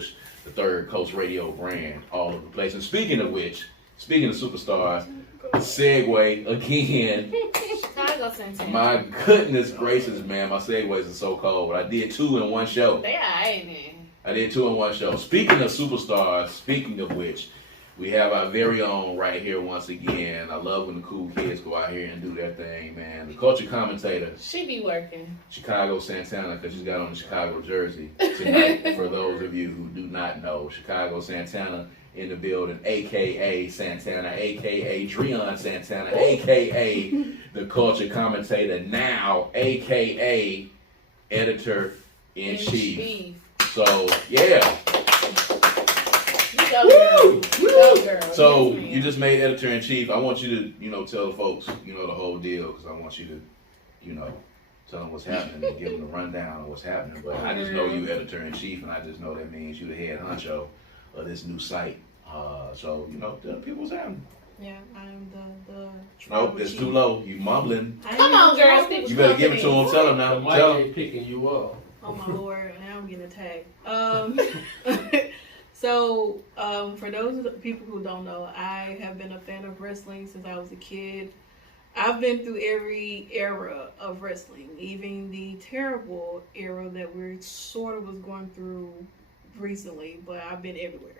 push the Third Coast Radio brand all over the place. And speaking of which, speaking of superstars, segue again. Chicago Santana. My goodness gracious, man, my segues are so cold. I did 2 in one show. They alright, man. I did 2 in one show. Speaking of superstars, speaking of which, we have our very own right here once again. I love when the cool kids go out here and do their thing, man. The culture commentator, She be working. Chicago Santana, because she's got on the Chicago jersey tonight. For those of you who do not know, Chicago Santana in the building, a.k.a. Santana, a.k.a. Dreon Santana, a.k.a. the culture commentator, now a.k.a. editor-in-chief. So, yeah. Woo! Go, girl. So Yes, you just made editor-in-chief. I want you to, tell the folks, the whole deal, because I want you to, tell them what's happening and give them the rundown of what's happening. But I just know you editor-in-chief, and I just know that means you the head honcho of this new site. So, tell people what's happening. Yeah, I'm the Nope, it's too low. You mumbling. Come on, girls. You better give it to them. Tell them now. The mic Tell ain't picking you up. Oh my lord, now I'm getting attacked. So, for those of the people who don't know, I have been a fan of wrestling since I was a kid. I've been through every era of wrestling, even the terrible era that we're sort of was going through recently, but I've been everywhere.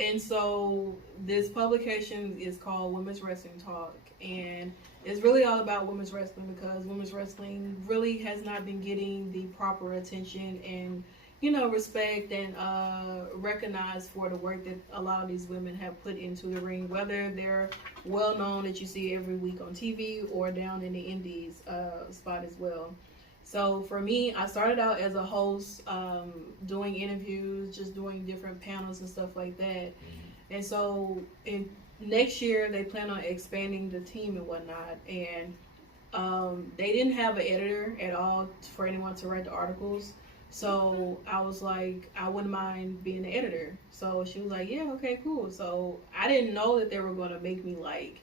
And so this publication is called Women's Wrestling Talk, and it's really all about women's wrestling because women's wrestling really has not been getting the proper attention and respect and recognized for the work that a lot of these women have put into the ring, whether they're well known that you see every week on TV or down in the indies spot as well. So for me, I started out as a host, doing interviews, just doing different panels and stuff like that. And so next year they plan on expanding the team and whatnot. And they didn't have an editor at all for anyone to write the articles. So I was like, I wouldn't mind being the editor. So she was like, yeah, okay, cool. So I didn't know that they were going to make me like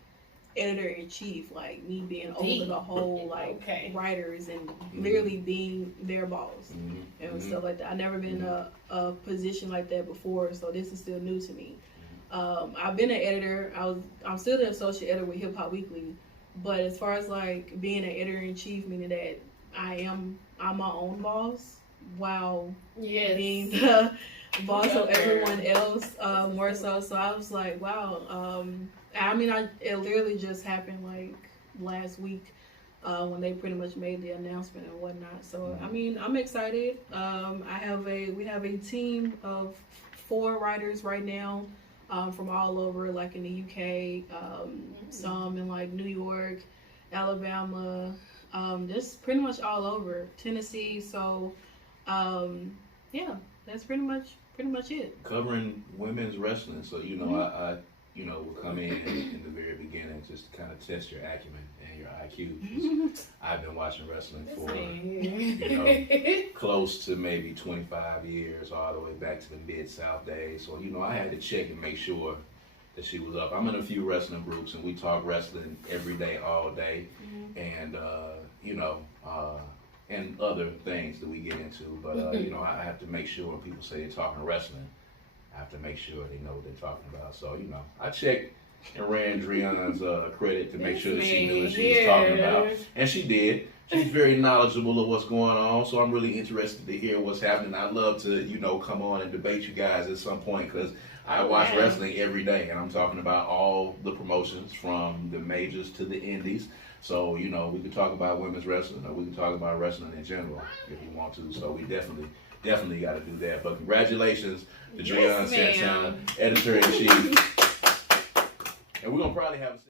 editor-in-chief, like me being over the whole writers and literally being their boss and stuff like that. I've never been in a position like that before, so this is still new to me. I've been an editor. I'm still the associate editor with Hip Hop Weekly, but as far as like being an editor-in-chief, meaning that I'm my own boss while being the boss of everyone else, more so. So I was like, wow. It literally just happened like last week when they pretty much made the announcement and whatnot. So I'm excited. We have a team of 4 writers right now from all over, like in the UK, some in like New York, Alabama, just pretty much all over Tennessee. So that's pretty much it. Covering women's wrestling, so I will come in the very beginning just to kind of test your acumen and your IQ. I've been watching wrestling for close to maybe 25 years, all the way back to the Mid-South days. So I had to check and make sure that she was up. I'm in a few wrestling groups and we talk wrestling every day, all day, and and other things that we get into. But I have to make sure when people say they're talking wrestling, I have to make sure they know what they're talking about. So, I checked and ran Dreon's credit to make sure that she knew what she was talking about. And she did. She's very knowledgeable of what's going on. So I'm really interested to hear what's happening. I'd love to, come on and debate you guys at some point because I watch wrestling every day. And I'm talking about all the promotions from the majors to the indies. So, we can talk about women's wrestling or we can talk about wrestling in general if you want to. So we definitely got to do that. But congratulations to Dreon Santana, editor-in-chief. And we're going to probably have